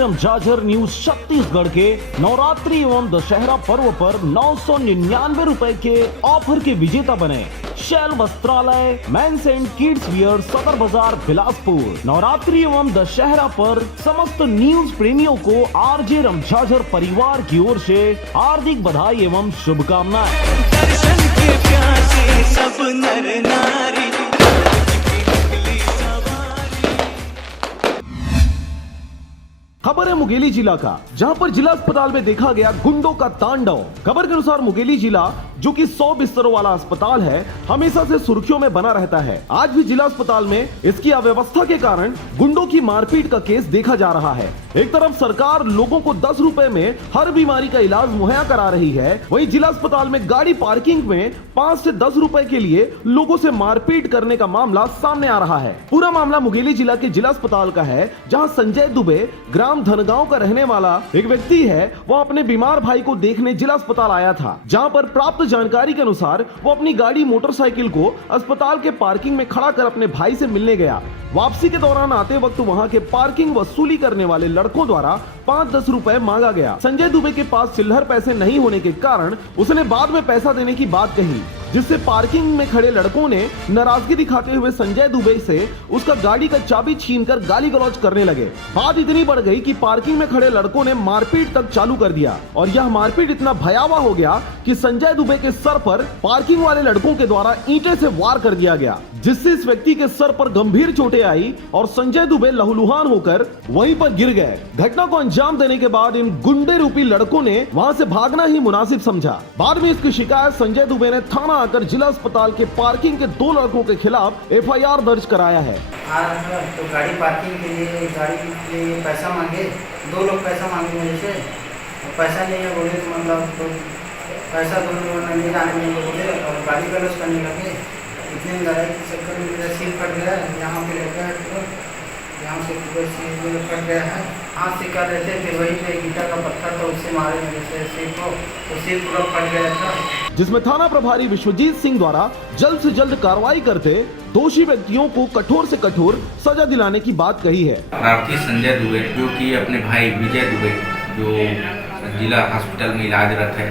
रमझाझर news Chhattisgarh के नवरात्रि एवं दशहरा पर्व पर 999 रुपए के ऑफर के विजेता बने। शैल वस्त्रालय मेंस एंड किड्स वियर, सदर बाजार, बिलासपुर। नवरात्रि एवं दशहरा पर समस्त न्यूज प्रेमियों को आरजे रमझाझर परिवार की ओर से हार्दिक बधाई एवं शुभकामनाएं। दर्शन के प्यासे सब नर नारी। खबर है मुंगेली जिला का, जहां पर जिला अस्पताल में देखा गया गुंडों का तांडव। खबर के अनुसार मुंगेली जिला, जो कि 100 बिस्तरों वाला अस्पताल है, हमेशा से सुर्खियों में बना रहता है। आज भी जिला अस्पताल में इसकी अव्यवस्था के कारण गुंडों की मारपीट का केस देखा जा रहा है। एक तरफ सरकार लोगों को 10 रुपए में हर बीमारी का इलाज मुहैया करा रही है, वहीं जिला अस्पताल में गाड़ी पार्किंग में 5 से 10 रुपए के लिए लोगों से मारपीट करने का मामला सामने आ रहा है। पूरा मामला मुंगेली जिला के जिला अस्पताल का है, जहां संजय दुबे ग्राम धनगांव का रहने वाला एक व्यक्ति है। वह अपने बीमार भाई को देखने जिला अस्पताल आया था, जहां पर प्राप्त जानकारी के अनुसार वो अपनी गाड़ी मोटरसाइकिल को अस्पताल के पार्किंग में खड़ा कर अपने भाई से मिलने गया। वापसी के दौरान आते वक्त वहां के पार्किंग वसूली करने वाले लड़कों द्वारा 5-10 रुपए मांगा गया। संजय दुबे के पास चिल्लर पैसे नहीं होने के कारण उसने बाद में पैसा देने की बात कही, जिससे पार्किंग में खड़े लड़कों ने नाराजगी दिखाते हुए संजय दुबे से उसका गाड़ी का चाबी छीनकर गाली गलौज करने लगे। बात इतनी बढ़ गई कि पार्किंग में खड़े लड़कों ने मारपीट तक चालू कर दिया और यह मारपीट इतना भयावह हो गया कि संजय दुबे के सर पर पार्किंग वाले लड़कों के द्वारा ईंटे से वार कर दिया गया, जिससे इस व्यक्ति के सर पर गंभीर चोटें आई और संजय दुबे लहूलुहान होकर वहीं पर गिर गए। घटना को अंजाम देने के बाद इन गुंडे रूपी लड़कों ने वहां से भागना ही मुनासिब समझा। बाद में इसकी शिकायत संजय दुबे ने थाना आकर जिला अस्पताल के पार्किंग के 2 लड़कों के खिलाफ FIR दर्ज कराया है। तो गाड़ी पार्किंग के लिए गाड़ी के लिए पैसा मांगे, 2 लोग पैसा मांगे मेरे से, पैसा नहीं है बोले तो मतलब तो पैसा 2 लोगों ने नहीं लाने में बोले और गाड़ी गलौज करने लगे। इतने लड़ाई के चक्कर में मेरा सिर फट गया, यहाँ पे लगा है, तो यहाँ से सिर फट गया है। हाथ से कर रहे थे, फिर वही पे ईंटा का पत्थर था, उससे मारे मेरे से सिर को, तो सिर पूरा फट गया था। जिसमें थाना प्रभारी विश्वजीत सिंह द्वारा जल्द से जल्द कार्रवाई करते दोषी व्यक्तियों को कठोर से कठोर सजा दिलाने की बात कही है। प्रार्थी संजय दुबे, जो कि अपने भाई विजय दुबे, जो जिला हॉस्पिटल में इलाजरत है,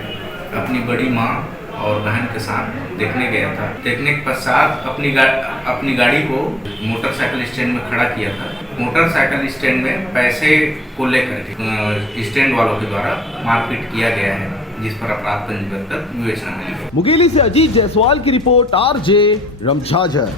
अपनी बड़ी माँ और बहन के साथ देखने गया था। देखने के पश्चात अपनी गाड़ी को मोटरसाइकिल स्टैंड में खड़ा किया था। मोटरसाइकिल स्टैंड में पैसे को लेकर स्टैंड वालों के द्वारा मारपीट किया गया है, जिस पर अपराध पंजीबद्ध विवेचना मिली है। मुंगेली से अजीत जायसवाल की रिपोर्ट, आरजे रमझाझर।